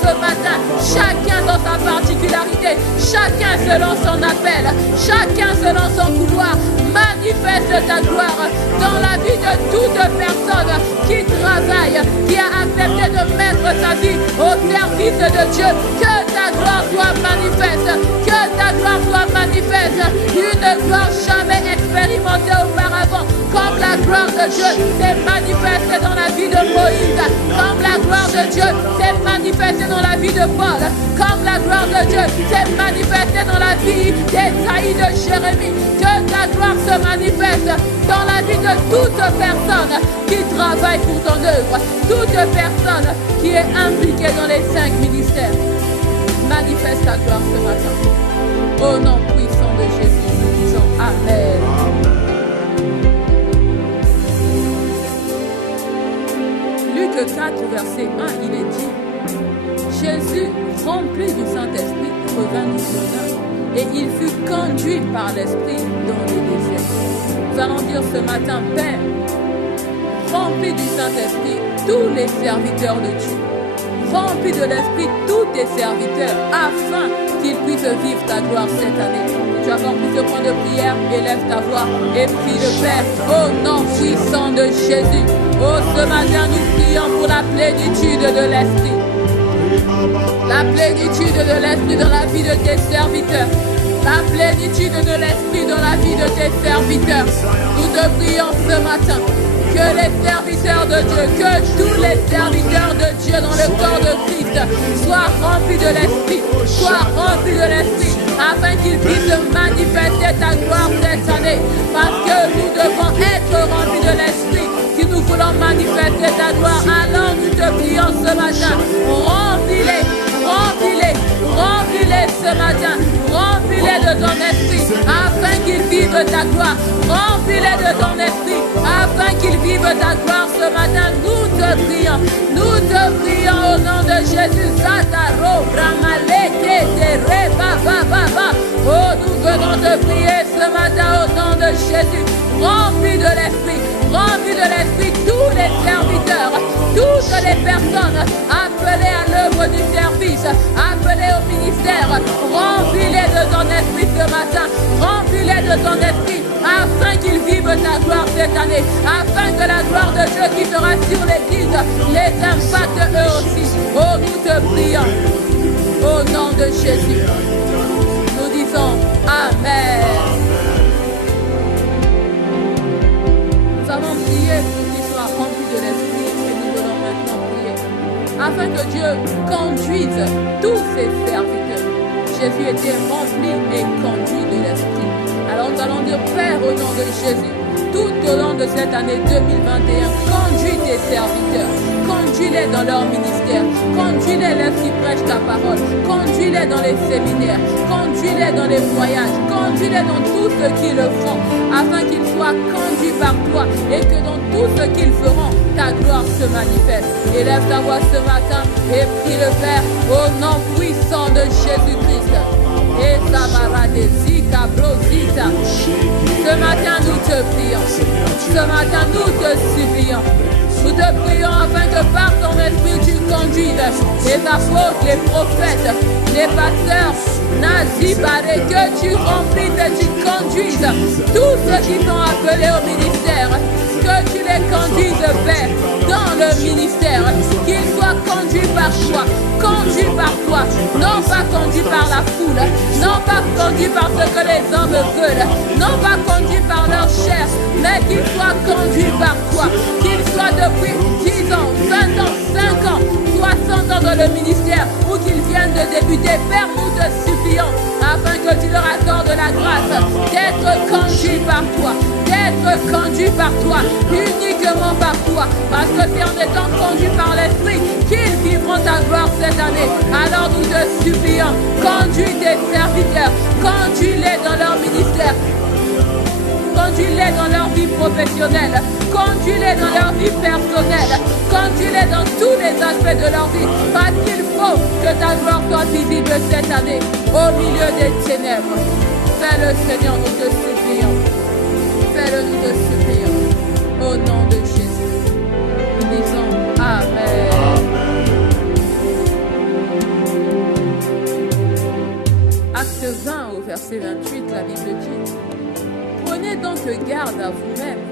ce matin, chacun dans sa particularité, chacun selon son appel, chacun selon son couloir. Manifeste ta gloire dans la vie de toute personne qui travaille, qui a accepté de mettre sa vie au service de Dieu. Que ta gloire soit manifeste, que ta gloire soit manifeste, une gloire jamais expérimentée auparavant, comme la gloire de Dieu s'est manifestée dans la vie de Moïse, comme la gloire de Dieu s'est manifestée dans la vie de Paul, comme la gloire de Dieu s'est manifestée dans la vie d'Ésaïe, de Jérémie. Que ta gloire se manifeste dans la vie de toute personne qui travaille pour ton œuvre, toute personne qui est impliquée dans les 5 ministères. Manifeste ta gloire ce matin. Au nom puissant de Jésus, nous disons Amen. Luc 4, verset 1, il est dit: Jésus, rempli du Saint-Esprit, revint du Jourdain, et il fut conduit par l'Esprit dans le désert. Nous allons dire ce matin: Père, remplis du Saint-Esprit tous les serviteurs de Dieu. Remplis de l'Esprit tous tes serviteurs afin qu'ils puissent vivre ta gloire cette année. Tu as compris ce point de prière, élève ta voix et prie le Père au nom puissant de Jésus. Oh, ce matin, nous prions pour la plénitude de l'Esprit. La plénitude de l'Esprit dans la vie de tes serviteurs. La plénitude de l'Esprit dans la vie de tes serviteurs. Nous te prions ce matin que les serviteurs de Dieu, que tous les serviteurs de Dieu dans le corps de Christ soient remplis de l'Esprit, afin qu'ils puissent manifester ta gloire cette année. Parce que nous devons être remplis de l'Esprit, si nous voulons manifester ta gloire. Alors nous te prions ce matin, remplis-les ce matin, remplis-les de ton esprit, afin qu'ils vivent ta gloire. Remplis-les de ton esprit, afin qu'ils vivent ta gloire ce matin. Nous te prions au nom de Jésus. Oh, nous venons te prier ce matin au nom de Jésus. Remplis de l'esprit tous les serviteurs, toutes les personnes appelées à l'œuvre du service, appelées au ministère. Remplis-les de ton esprit ce matin, remplis-les de ton esprit, afin qu'ils vivent ta ta gloire cette année, afin que la gloire de Dieu qui sera sur l'Église les impacte eux aussi. Oh, nous te prions, au nom de Jésus, nous disons Amen. Nous avons prié pour qu'ils soient remplis de l'Esprit et nous voulons maintenant prier afin que Dieu conduise tous ses serviteurs. Jésus était rempli et conduit de l'Esprit. Alors nous allons dire, Père, au nom de Jésus, tout au long de cette année 2021, conduis tes serviteurs, conduis-les dans leur ministère, conduis-les lorsqu'ils prêchent ta parole, conduis-les dans les séminaires, conduis-les dans les voyages, conduis-les dans tout ce qu'ils font, afin qu'ils soient conduits par toi et que dans tout ce qu'ils feront, ta gloire se manifeste. Élève ta voix ce matin et prie le Père au nom puissant de Jésus-Christ. Et ça va rater. Ce matin, nous te prions. Ce matin, nous te supplions. Nous te prions afin que par ton esprit, tu conduises les apôtres, les prophètes, les pasteurs, Nazibaré, que tu remplisses et tu conduises tous ceux qui sont appelés au ministère. Que tu les conduises, Père, dans le ministère. Qu'ils soient conduits par toi. Conduits par toi. Non pas conduits par la foule. Non pas conduits par ce que les hommes veulent. Non pas conduits par leur chair. Mais qu'ils soient conduits par toi. Qu'ils soient depuis 10 ans, 20 ans, 5 ans, 60 ans dans le ministère ou qu'ils viennent de débuter. Père, nous te supplions afin que tu leur accordes la grâce d'être conduits par toi. D'être conduits par toi. Uniquement par toi. Parce que c'est en étant conduits par l'Esprit qu'ils vivront ta gloire cette année. Alors nous te supplions, conduis tes serviteurs, conduis-les dans leur ministère, conduis-les dans leur vie professionnelle, conduis-les dans leur vie personnelle, conduis-les dans tous les aspects de leur vie, parce qu'il faut que ta gloire soit visible cette année au milieu des ténèbres. Fais-le, Seigneur, nous te supplions. Fais-le, nous te supplions. Au nom de Jésus, nous disons Amen. Acte 20 au verset 28, la Bible dit: Prenez donc garde à vous-même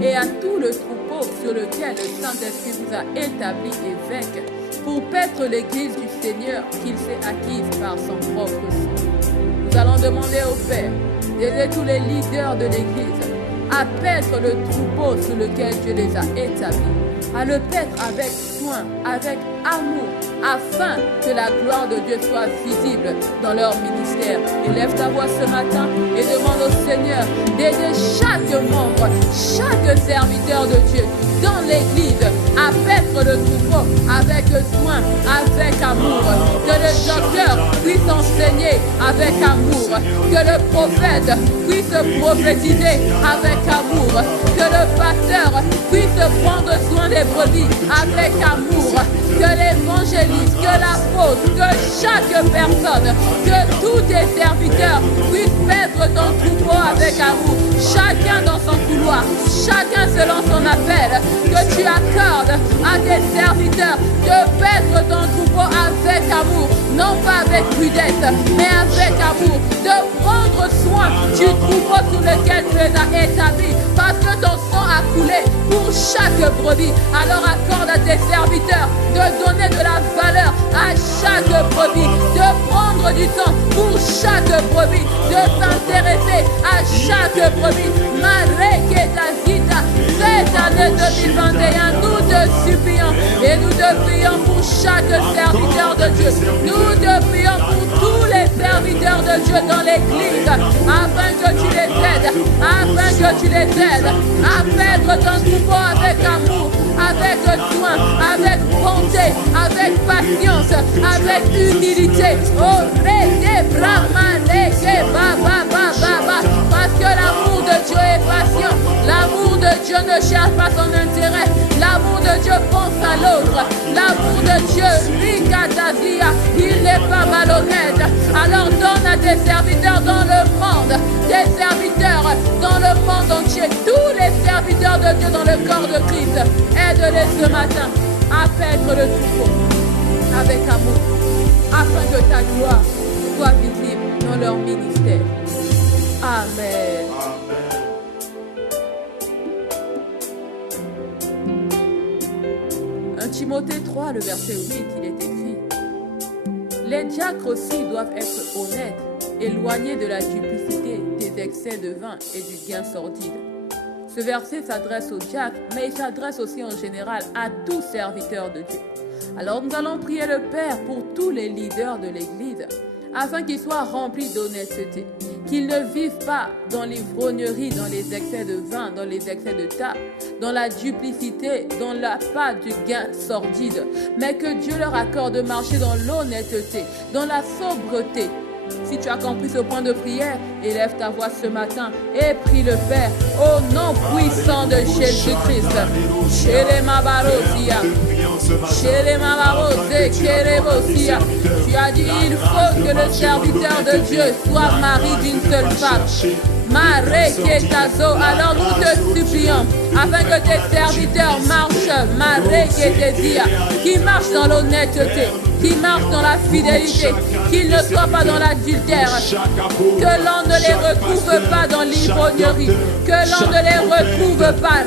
et à tout le troupeau sur lequel le Saint-Esprit vous a établi évêque pour paître l'Église du Seigneur qu'il s'est acquise par son propre sang. Nous allons demander au Père d'aider tous les leaders de l'Église à paître le troupeau sur lequel Dieu les a établis, à le paître avec soin, avec amour, afin que la gloire de Dieu soit visible dans leur ministère. Élève ta voix ce matin et demande au Seigneur d'aider chaque membre, chaque serviteur de Dieu dans l'Église à paître le troupeau avec soin, avec amour. Que le docteur puisse enseigner avec amour. Que le prophète puisse prophétiser avec amour. Que le pasteur puisse prendre soin des brebis avec amour. Que l'évangéliste, que l'apôtre, que chaque personne, que tous tes serviteurs puissent paître ton troupeau avec amour. Chacun dans son couloir, chacun selon son appel. Que tu accordes à tes serviteurs de paître ton troupeau avec amour. Non pas avec rudesse, mais avec amour. De prendre soin du troupeau sur lequel tu les as établis. Parce que ton sang a coulé pour chaque brebis. Alors accorde à tes serviteurs de donner de la valeur à chaque brebis. De prendre du temps pour chaque brebis. De s'intéresser à chaque brebis. Cette année 2021, nous te supplions et nous te prions pour chaque serviteur de Dieu. Nous te prions pour tous les serviteurs de Dieu dans l'Église, afin que tu les aides, à paître ton troupeau avec amour, avec soin, avec bonté, avec patience, avec humilité. Oh, parce que l'amour de Dieu est patient. L'amour de Dieu ne cherche pas son intérêt. L'amour de Dieu pense à l'autre. L'amour de Dieu, il n'est pas malhonnête. Alors donne à tes serviteurs dans le monde, des serviteurs dans le monde entier, tous les serviteurs de Dieu dans le corps de Christ. Aide-les ce matin à paître le troupeau avec amour, afin que ta gloire soit visible dans leur ministère. Amen. Timothée 3, le verset 8, il est écrit: les diacres aussi doivent être honnêtes, éloignés de la duplicité, des excès de vin et du gain sordide. Ce verset s'adresse aux diacres, mais il s'adresse aussi en général à tous serviteurs de Dieu. Alors nous allons prier le Père pour tous les leaders de l'Église, afin qu'ils soient remplis d'honnêteté, qu'ils ne vivent pas dans l'ivrognerie, dans les excès de vin, dans les excès de tabac, dans la duplicité, dans la pas du gain sordide, mais que Dieu leur accorde de marcher dans l'honnêteté, dans la sobriété. Si tu as compris ce point de prière, élève ta voix ce matin et prie le Père au nom puissant de Jésus-Christ. Tu as dit il faut que le serviteur de Dieu soit mari d'une seule femme. Alors nous te supplions, afin que tes serviteurs marchent, qui marchent dans l'honnêteté, qui marchent dans la fidélité, qu'ils ne soient pas dans l'adultère, que l'on ne les retrouve pas dans l'ivrognerie, que l'on ne les retrouve pas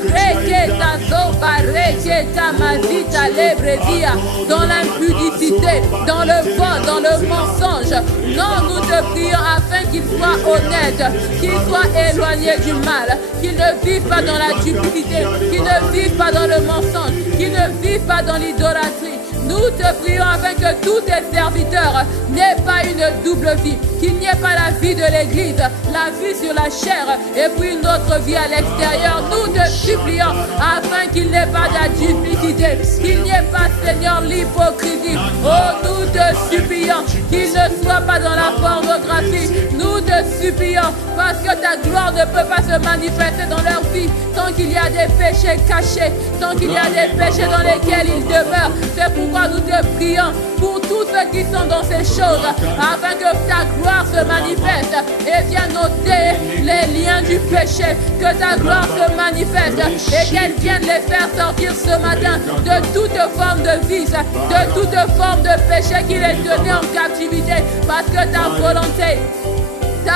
dans l'impudicité, dans le vol, dans le mensonge. Non, nous te prions afin qu'ils soient honnêtes, qu'ils soient éloignés du mal, qu'ils ne vivent pas dans la duplicité, qu'ils ne vivent pas dans le mensonge, qu'ils ne vivent pas dans l'idolâtrie. Nous te prions afin que tous tes serviteurs n'aient pas une double vie, qu'il n'y ait pas la vie de l'Église, la vie sur la chair et puis une autre vie à l'extérieur. Nous te supplions afin qu'il n'y ait pas de duplicité, qu'il n'y ait pas, Seigneur, l'hypocrisie. Oh, nous te supplions qu'ils ne soient pas dans la pornographie. Nous te supplions parce que ta gloire ne peut pas se manifester dans leur vie tant qu'il y a des péchés cachés, tant qu'il y a des péchés dans lesquels ils demeurent. C'est pourquoi nous te prions pour tous ceux qui sont dans ces choses, afin que ta gloire se manifeste et vienne ôter les liens du péché, que ta gloire se manifeste et qu'elle vienne les faire sortir ce matin de toute forme de vice, de toute forme de péché qui les tenait en captivité, parce que ta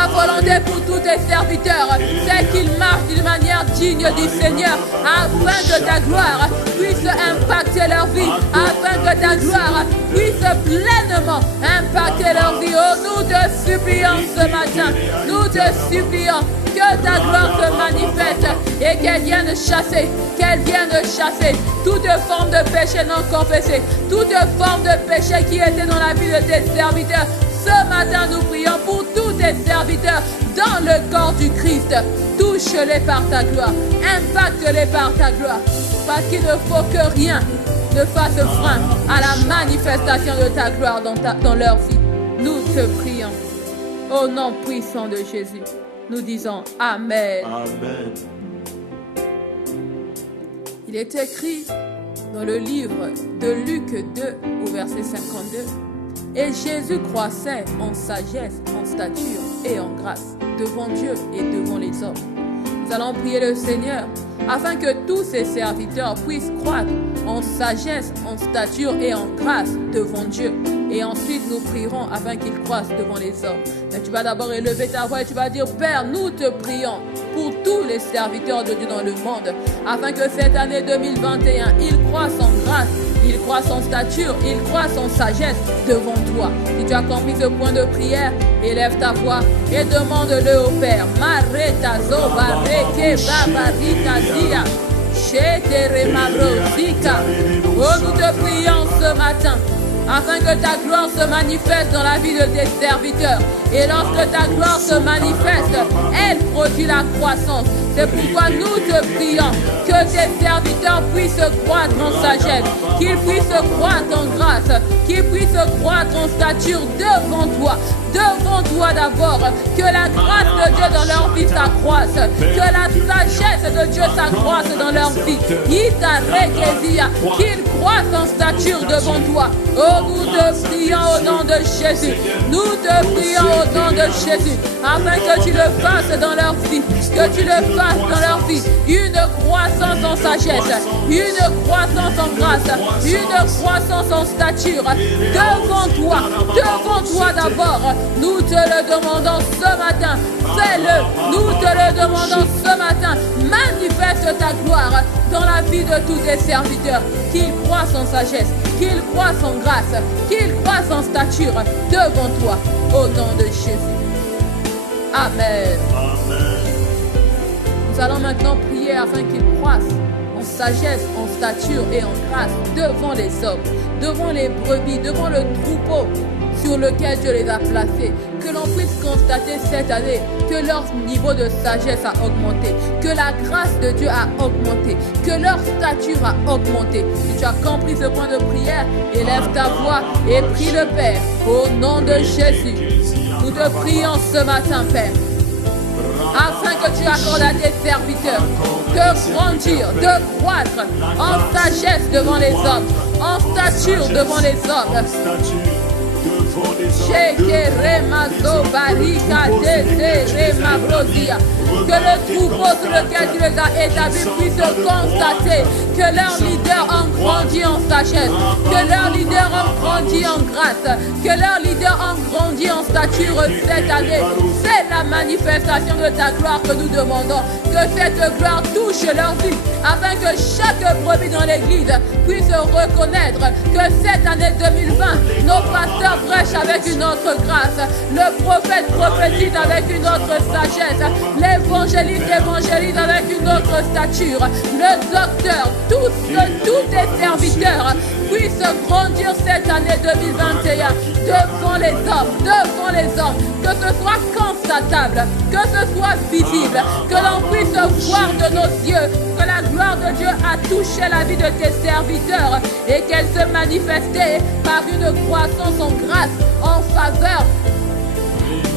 volonté pour tous tes serviteurs, c'est qu'ils marchent d'une manière digne du Seigneur, afin que ta gloire puisse impacter leur vie, afin que ta gloire puisse pleinement impacter leur vie. Oh, nous te supplions ce matin, nous te supplions que ta gloire se manifeste et qu'elle vienne chasser toute forme de péché non confessé, toute forme de péché qui était dans la vie de tes serviteurs. Ce matin, nous prions pour tous tes serviteurs dans le corps du Christ. Touche-les par ta gloire, impacte-les par ta gloire, parce qu'il ne faut que rien ne fasse frein à la manifestation de ta gloire dans leur vie. Nous te prions au nom puissant de Jésus. Nous disons Amen. Amen. Il est écrit dans le livre de Luc 2 au verset 52. Et Jésus croissait en sagesse, en stature et en grâce devant Dieu et devant les hommes. Nous allons prier le Seigneur afin que tous ses serviteurs puissent croître en sagesse, en stature et en grâce devant Dieu. Et ensuite, nous prierons afin qu'ils croissent devant les hommes. Mais tu vas d'abord élever ta voix et tu vas dire: Père, nous te prions pour tous les serviteurs de Dieu dans le monde, afin que cette année 2021, ils croissent en grâce, ils croissent en stature, ils croissent en sagesse devant toi. Si tu as compris ce point de prière, élève ta voix et demande-le au Père. Oh, nous te prions ce matin afin que ta gloire se manifeste dans la vie de tes serviteurs. Et lorsque ta gloire se manifeste, elle produit la croissance. C'est pourquoi nous te prions que tes serviteurs puissent croître en sagesse, qu'ils puissent croître en grâce, qu'ils puissent croître en stature devant toi. Devant toi d'abord, que la grâce de Dieu dans leur vie s'accroisse, que la sagesse de Dieu s'accroisse dans leur vie, qu'ils croissent en stature devant toi. Oh, nous te prions au nom de Jésus, nous te prions au nom de Jésus, afin que tu le fasses dans leur vie, que tu le fasses dans leur vie, une croissance en sagesse, une croissance en grâce, une croissance en stature, devant toi d'abord. Nous te le demandons ce matin, fais-le, nous te le demandons ce matin, manifeste ta gloire dans la vie de tous tes serviteurs, qu'ils croissent en sagesse, qu'ils croissent en grâce, qu'ils croissent en stature devant toi, au nom de Jésus. Amen. Amen. Nous allons maintenant prier afin qu'ils croissent en sagesse, en stature et en grâce devant les hommes, devant les brebis, devant le troupeau sur lequel Dieu les a placés. Que l'on puisse constater cette année que leur niveau de sagesse a augmenté, que la grâce de Dieu a augmenté, que leur stature a augmenté. Si tu as compris ce point de prière, élève ta voix et prie le Père au nom de Jésus. Nous te prions ce matin, Père, afin que tu accordes à tes serviteurs de grandir, de croître en sagesse devant les hommes, en stature devant les hommes. Que le troupeau sur lequel tu les as établis puisse constater que leurs leaders ont grandi en sagesse, que leurs leaders ont grandi en grâce, que leurs leaders ont grandi en stature cette année. C'est la manifestation de ta gloire que nous demandons. Que cette gloire touche leur vie, afin que chaque brebis dans l'église puisse reconnaître que cette année 2020, nos pasteurs prêchent avec une autre grâce, le prophète prophétise avec une autre sagesse, l'évangéliste évangélise avec une autre stature, le docteur, tous tes serviteurs puissent grandir cette année 2021 devant les hommes, que ce soit constatable, que ce soit visible, que l'on puisse voir de nos yeux que la gloire de Dieu a touché la vie de tes serviteurs et qu'elle se manifestait par une croissance en grâce, en faveur,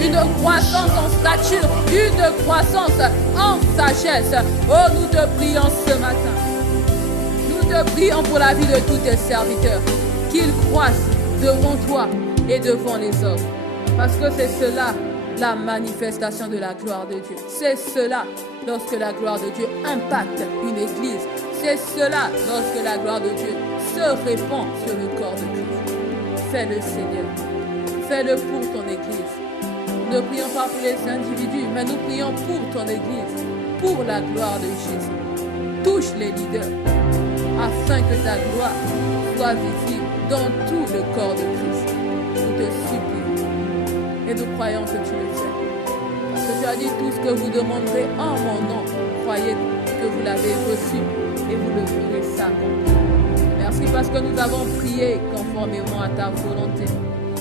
une croissance en stature, une croissance en sagesse. Oh, nous te prions ce matin. Nous te prions pour la vie de tous tes serviteurs, qu'ils croissent devant toi et devant les hommes. Parce que c'est cela la manifestation de la gloire de Dieu. C'est cela lorsque la gloire de Dieu impacte une église. C'est cela lorsque la gloire de Dieu se répand sur le corps de Christ. Fais-le, Seigneur. Fais-le pour ton église. Nous ne prions pas pour les individus, mais nous prions pour ton église, pour la gloire de Jésus. Touche les leaders, afin que ta gloire soit visible dans tout le corps de Christ. Nous te supplions et nous croyons que tu le fais. Parce que tu as dit tout ce que vous demanderez en mon nom. Croyez que vous l'avez reçu et vous le verrez s'accomplir. Merci parce que nous avons prié conformément à ta volonté.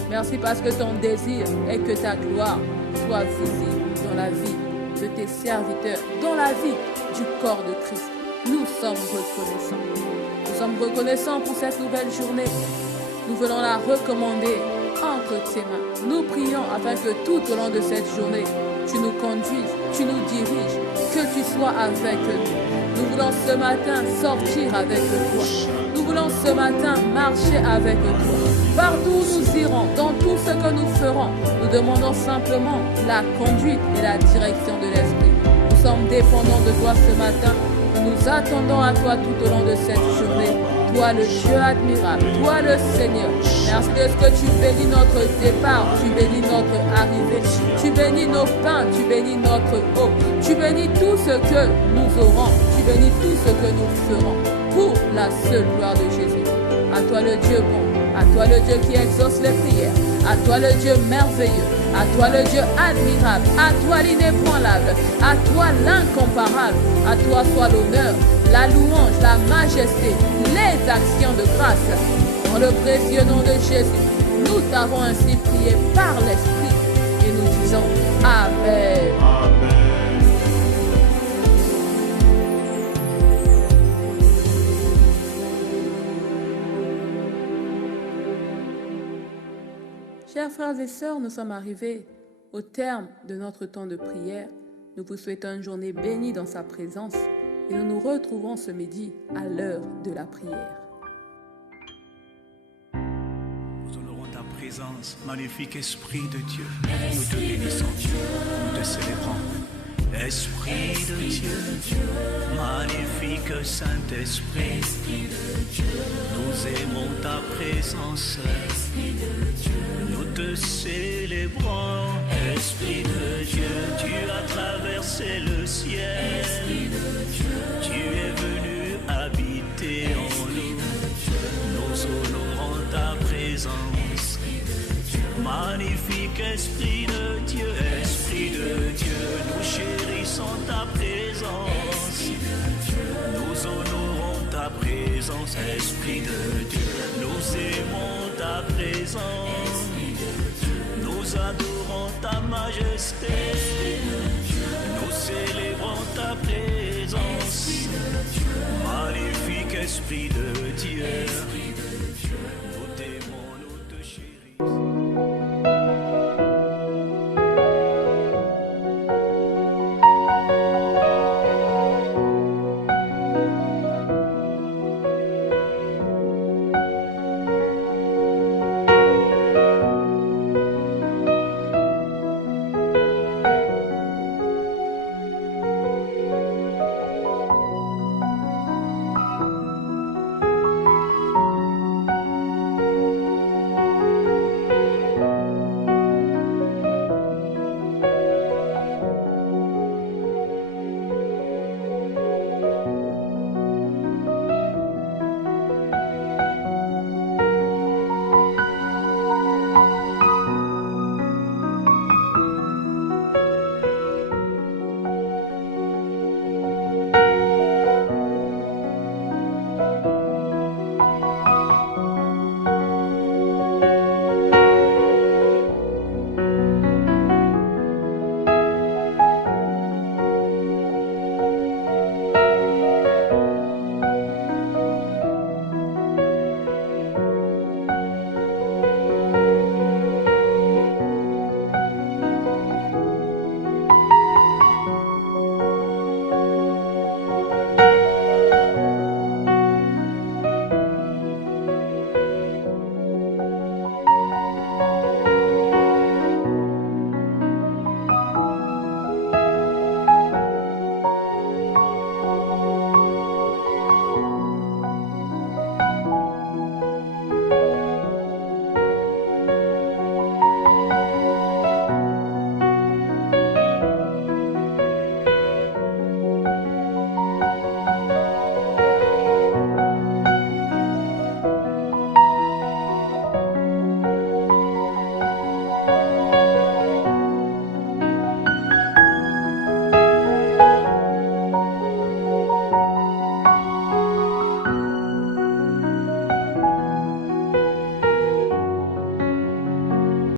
Merci parce que ton désir est que ta gloire soit visible dans la vie de tes serviteurs, dans la vie du corps de Christ. Nous sommes reconnaissants. Nous sommes reconnaissants pour cette nouvelle journée. Nous venons la recommander entre tes mains. Nous prions afin que tout au long de cette journée, tu nous conduises, tu nous diriges, que tu sois avec nous. Nous voulons ce matin sortir avec toi. Nous voulons ce matin marcher avec toi. Partout où nous irons, dans tout ce que nous ferons, nous demandons simplement la conduite et la direction de l'Esprit. Nous sommes dépendants de toi ce matin. Nous attendons à toi tout au long de cette journée. Toi le Dieu admirable, toi le Seigneur. Merci de ce que tu bénis notre départ, tu bénis notre arrivée, tu bénis nos pains, tu bénis notre eau, tu bénis tout ce que nous aurons, tu bénis tout ce que nous ferons pour la seule gloire de Jésus. À toi le Dieu bon, à toi le Dieu qui exauce les prières, à toi le Dieu merveilleux, à toi le Dieu admirable, à toi l'inébranlable, à toi l'incomparable, à toi soit l'honneur, la louange, la majesté, les actions de grâce. Dans le précieux nom de Jésus, nous t'avons ainsi prié par l'Esprit et nous disons Amen. Amen. Chers frères et sœurs, nous sommes arrivés au terme de notre temps de prière. Nous vous souhaitons une journée bénie dans sa présence et nous nous retrouvons ce midi à l'heure de la prière. Nous honorons ta présence, magnifique Esprit de Dieu. Nous te bénissons, nous te célébrons. Esprit de Dieu, magnifique Saint-Esprit, nous aimons ta présence, nous te célébrons. Esprit de Dieu, tu as traversé le ciel, tu es venu Esprit de Dieu, nous chérissons ta présence. Nous honorons ta présence, Esprit de Dieu. Nous aimons ta présence. Nous adorons ta majesté.